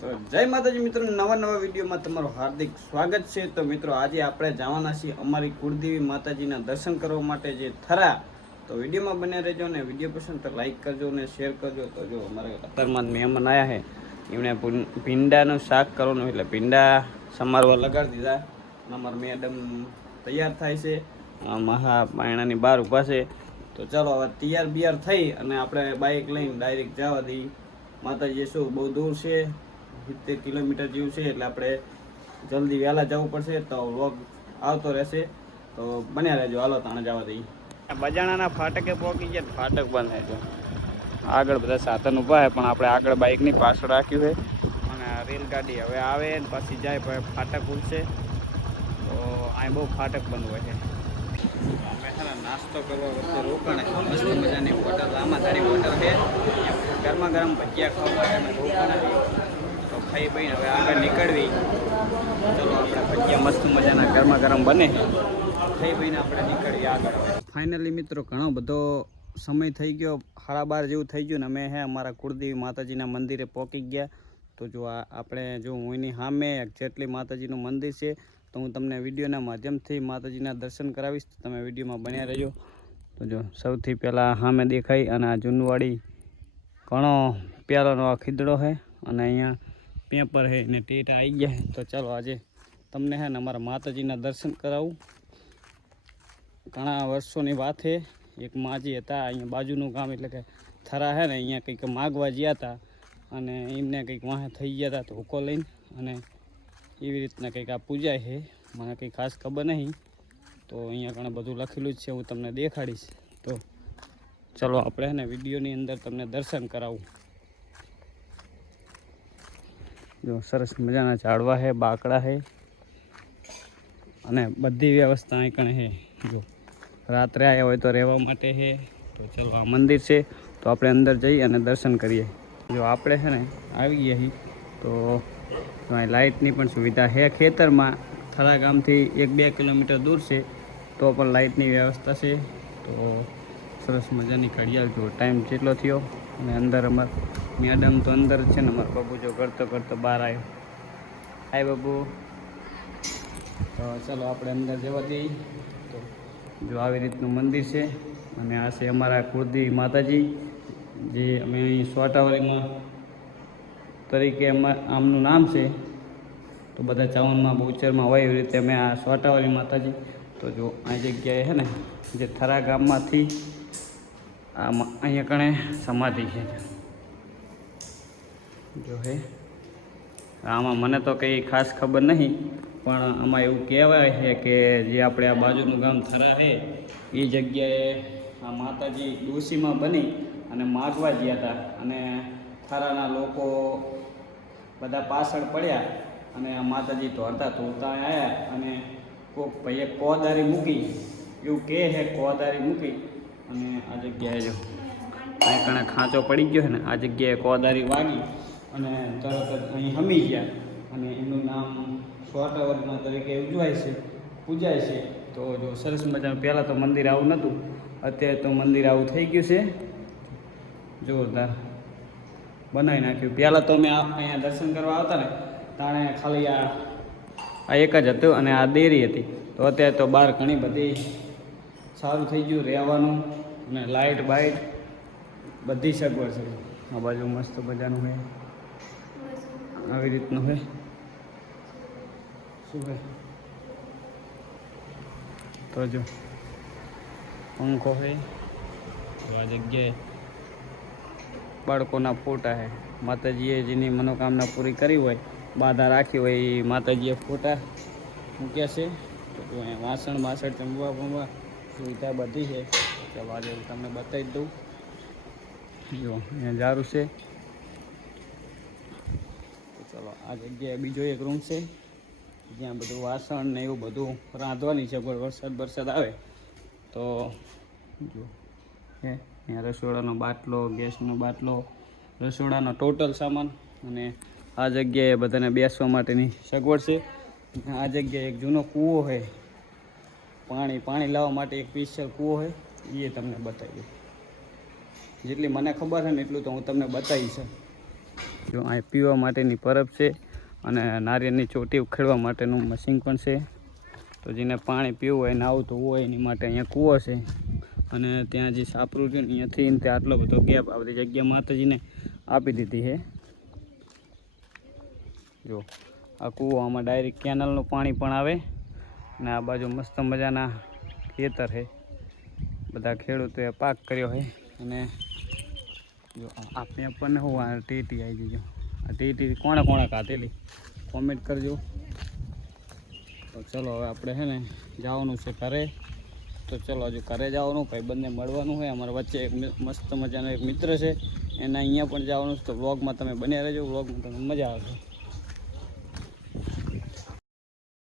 તો જય માતાજી મિત્રો, નવા નવા વિડીયોમાં તમારું હાર્દિક સ્વાગત છે. તો મિત્રો, આજે આપણે જવાના છીએ અમારી કુળદેવી માતાજીના દર્શન કરવા માટે જે થરા. તો વિડીયોમાં બન્યા રહેજો ને વીડિયો પસંદ તો લાઈક કરજો ને શેર કરજો. તો જો અમારે અત્યારમાં મહેમાન આવ્યા છે. એમણે ભીંડાનું શાક કરવાનું એટલે ભીંડા સમારવા લગાડી દીધા. અમારા મેડમ તૈયાર થાય છે. મહા પાયણાની બહાર ઊભા છે. તો ચાલો હવે તૈયાર બિયાર થઈ અને આપણે બાઇક લઈને ડાયરેક્ટ જવા દઈએ. માતાજી શું, બહુ દૂર છે? સિત્તેર કિલોમીટર જેવું છે એટલે આપણે જલ્દી વહેલા જવું પડશે તો વ્લોગ આવતો રહેશે. તો બન્યા રહેજો. હાલો તાણે જવા દઈએ. બજાણાના ફાટકે પહોંચી ગયા. ફાટક બંધ થાય જો આગળ બધા સાધન ઊભા છે પણ આપણે આગળ બાઇકની પાછળ રાખ્યું છે. અને આ રેલગાડી હવે આવે ને પછી જાય પણ ફાટક ઉડશે. તો અહીં બહુ ફાટક બંધ હોય છે. નાસ્તો કરવા વખતે રોકાણે. મસ્ત મજાની હોટલ રામાધારી હોટલ છે. ગરમા ગરમ ભજીયા ખાવા માટે રોકાણા ખાઈ પીને હવે આગળ નીકળવી. ચલો આપણે ભજીયા મસ્ત મજાના ગરમા ગરમ બને. ખાઈ પીને આપણે નીકળીએ આગળ ફાઇનલી મિત્રો, ઘણો બધો સમય થઈ ગયો. હારા બાર જેવું થઈ ગયું ને અમે હે અમારા કુળદેવી માતાજીના મંદિરે પહોંચી ગયા. તો જો આપણે જો હું એની સામે જેટલી માતાજીનું મંદિર છે, તો હું તમને વિડીયોના માધ્યમથી માતાજીના દર્શન કરાવીશ. તો તમે વિડીયોમાં બન્યા રહેજો. તો જો સૌથી પહેલાં સામે દેખાય અને આ જૂનવાડી ઘણો પ્યારાનો આ ખીદડો છે અને અહીંયા પેપર છે ને ટેટા આવી ગયા તો ચાલો આજે તમને હે ને અમારા માતાજીના દર્શન કરાવું. ઘણા વર્ષોની વાત છે એક માજી હતા, અહીંયા બાજુનું ગામ એટલે કે થરા હે ને, અહીંયા કંઈક માગવા ગયા હતા અને એમને કંઈક વાહે થઈ ગયા હતા તો હુકો લઈને અને એવી રીતના કંઈક આ પૂજાય છે મને કંઈ ખાસ ખબર નહીં. તો અહીંયા ઘણું બધું લખેલું જ છે, હું તમને દેખાડીશ. તો ચલો આપણે ને વિડીયોની અંદર તમને દર્શન કરાવું. જો સરસ મજાના ઝાડવા છે બાકડા છે અને બધી વ્યવસ્થા અહીં કણે છે જો રાત્રે આવ્યા હોય તો રહેવા માટે છે તો ચલો આ મંદિર છે, તો આપણે અંદર જઈ અને દર્શન કરીએ. જો આપણે છે ને આવી ગયા છીએ તો અહીં લાઇટની પણ સુવિધા છે ખેતરમાં થરા ગામથી એક બે કિલોમીટર દૂર છે, તો પણ લાઇટની વ્યવસ્થા છે. તો સરસ મજાની ઘડિયાળ જો ટાઈમ જેટલો થયો અને અંદર અમાર મેડમ તો અંદર છે ને, અમારા બાબુ જો કરતો કરતો બહાર આવ્યો. હાય બાબુ. તો ચાલો આપણે અંદર જવા દઈએ. તો જો આવી રીતનું મંદિર છે અને આ છે અમારા કુળદેવી માતાજી, જે અમે અહીં સોટાવાડીમાં તરીકે આમનું નામ છે. તો બધા ચાવનમાં બહુચરમાં હોય એવી રીતે અમે આ સોટાવાળી માતાજી. તો જો આ જગ્યાએ છે ને, જે થરા ગામમાંથી આ મ- અહીંયા કણે સમાધિ છે. જો હે. આમાં મને તો કંઈ ખાસ ખબર નહીં, પણ આમાં એવું કહેવાય છે કે જે આપણે આ બાજુનું ગામ થરા છે એ જગ્યાએ આ માતાજી ડોસીમાં બની અને માગવા ગયા હતા. અને થરાના લોકો બધા પાછળ પડ્યા અને આ માતાજી ધોરતા ધોરતા આવ્યા અને કોક ભાઈએ કોદારી મૂકી. એવું કહે છે, કોદારી મૂકી. અને આ જગ્યાએ જો અહીં કણે ખાંચો પડી ગયો ને, આ જગ્યાએ કોદારી વાગી અને તરત જ અહીં હમી ગયા. અને એનું નામ સ્વાટાવરમાં તરીકે ઉજવાય છે, પૂજાય છે. તો જો સરસ મજાનું, પહેલાં તો મંદિર આવું નહોતું, અત્યારે તો મંદિર આવું થઈ ગયું છે. જોરદાર બનાવી નાખ્યું. પહેલાં તો અમે આ- અહીંયા દર્શન કરવા આવતા ને, તાણે ખાલી આ આ એક જ હતું અને આ દેરી હતી. તો અત્યારે તો બહાર ઘણી બધી સારું થઈ ગયું રહેવાનું અને લાઇટ બાઇટ બધી સગવડ છે. આ બાજુ મસ્ત મજાનું હોય આવી રીતનું હોય શું હોય તો જો, પંખો હોય જગ્યાએ બાળકોના ફોટા છે માતાજીએ જેની મનોકામના પૂરી કરી હોય, બાધા રાખી હોય, એ માતાજીએ ફોટા મૂક્યા છે. તો વાસણ બાસણ જમવા બમવા સુવિધા બધી છે. આજે હું તમને બતાવી દઉં. જો, અહીંયા જારું છે. ચલો, આ જગ્યાએ બીજો એક રૂમ છે. જ્યાં બધું વાસણ ને એવું બધું રાંધવાની છે. વરસાદ વરસાદ આવે, તો જો, હે, અહીંયા રસોડાનો બાટલો, ગેસનો બાટલો, રસોડાનો ટોટલ સામાન અને આ જગ્યાએ બધાને બેસવા માટેની સગવડ છે. આ જગ્યાએ એક જૂનો કૂવો છે. પાણી પાણી લાવવા માટે એક સ્પેશિયલ કૂવો હોય એ તમને બતાવી જેટલી મને ખબર છે ને એટલું તો હું તમને બતાવીશ જો અહીં પીવા માટેની પરબ છે અને નારિયેળની ચોટી ઉખેડવા માટેનું મશીન પણ છે. તો જેને પાણી પીવું હોય નાવતું હોય, એની માટે અહીંયા કૂવો છે. અને ત્યાં જે સાપરું છે ને, અહીંયાથી ત્યાં આટલો બધો ગેપ આ બધી જગ્યા માતાજીને આપી દીધી છે. જો, આ કૂવો આમાં ડાયરેક્ટ કેનલનું પાણી પણ આવે. અને આ બાજુ મસ્ત મજાના ખેતર છે. બધા ખેડૂતોએ પાક કર્યો છે. અને જો આપણે આપણને હું આ ટીટી આવી જજો આ ટીટી કોણે કોણે કાઢેલી? કોમેન્ટ કરજો. તો ચલો હવે આપણે છે ને જવાનું છે ઘરે. તો ચલો હજુ ઘરે જવાનું, ભાઈ બંને મળવાનું હોય અમારા વચ્ચે એક મસ્ત મજાનો એક મિત્ર છે. એના અહીંયા પણ જવાનું છે. તો વ્લોગમાં તમે બન્યા રહેજો. વ્લોગમાં તમને મજા આવશે.